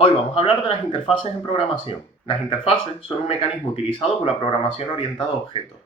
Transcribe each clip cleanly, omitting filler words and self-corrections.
Hoy vamos a hablar de las interfaces en programación. Las interfaces son un mecanismo utilizado por la programación orientada a objetos.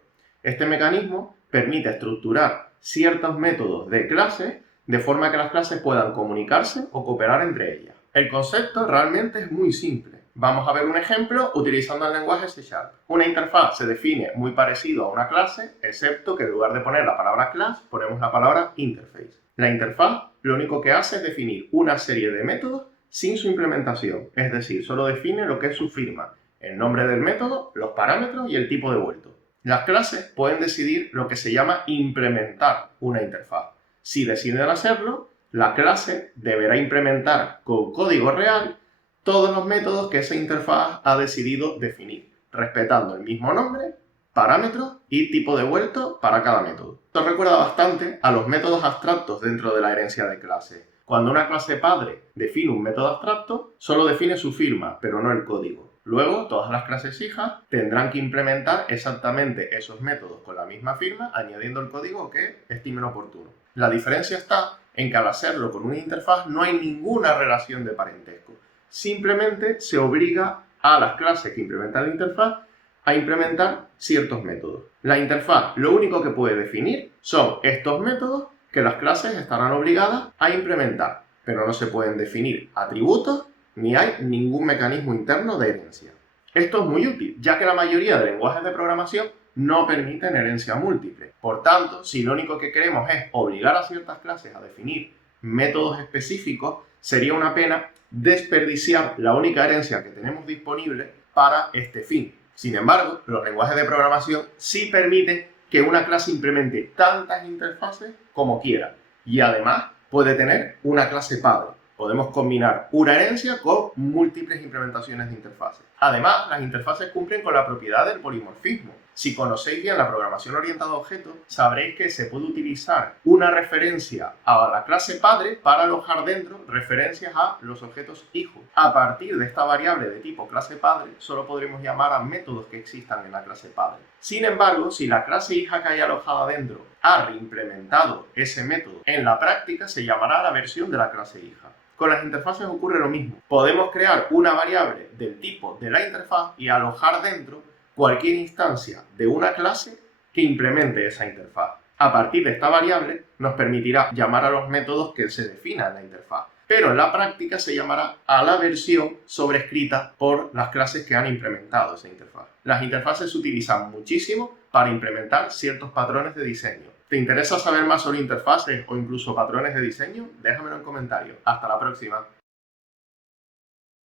Este mecanismo permite estructurar ciertos métodos de clases de forma que las clases puedan comunicarse o cooperar entre ellas. El concepto realmente es muy simple. Vamos a ver un ejemplo utilizando el lenguaje C#. Una interfaz se define muy parecido a una clase, excepto que en lugar de poner la palabra class, ponemos la palabra interface. La interfaz lo único que hace es definir una serie de métodos sin su implementación, es decir, solo define lo que es su firma, el nombre del método, los parámetros y el tipo devuelto. Las clases pueden decidir lo que se llama implementar una interfaz. Si deciden hacerlo, la clase deberá implementar con código real todos los métodos que esa interfaz ha decidido definir, respetando el mismo nombre, parámetros y tipo devuelto para cada método. Esto recuerda bastante a los métodos abstractos dentro de la herencia de clase. Cuando una clase padre define un método abstracto, solo define su firma, pero no el código. Luego, todas las clases hijas tendrán que implementar exactamente esos métodos con la misma firma, añadiendo el código que estimen oportuno. La diferencia está en que al hacerlo con una interfaz no hay ninguna relación de parentesco. Simplemente se obliga a las clases que implementan la interfaz a implementar ciertos métodos. La interfaz lo único que puede definir son estos métodos que las clases estarán obligadas a implementar, pero no se pueden definir atributos ni hay ningún mecanismo interno de herencia. Esto es muy útil, ya que la mayoría de lenguajes de programación no permiten herencia múltiple. Por tanto, si lo único que queremos es obligar a ciertas clases a definir métodos específicos, sería una pena desperdiciar la única herencia que tenemos disponible para este fin. Sin embargo, los lenguajes de programación sí permiten que una clase implemente tantas interfaces como quiera y además puede tener una clase padre. Podemos combinar una herencia con múltiples implementaciones de interfaces. Además, las interfaces cumplen con la propiedad del polimorfismo. Si conocéis bien la programación orientada a objetos, sabréis que se puede utilizar una referencia a la clase padre para alojar dentro referencias a los objetos hijos. A partir de esta variable de tipo clase padre, solo podremos llamar a métodos que existan en la clase padre. Sin embargo, si la clase hija que hay alojada dentro ha reimplementado ese método, en la práctica se llamará la versión de la clase hija. Con las interfaces ocurre lo mismo. Podemos crear una variable del tipo de la interfaz y alojar dentro cualquier instancia de una clase que implemente esa interfaz. A partir de esta variable nos permitirá llamar a los métodos que se definan en la interfaz, pero en la práctica se llamará a la versión sobrescrita por las clases que han implementado esa interfaz. Las interfaces se utilizan muchísimo para implementar ciertos patrones de diseño. ¿Te interesa saber más sobre interfaces o incluso patrones de diseño? Déjamelo en comentarios. Hasta la próxima.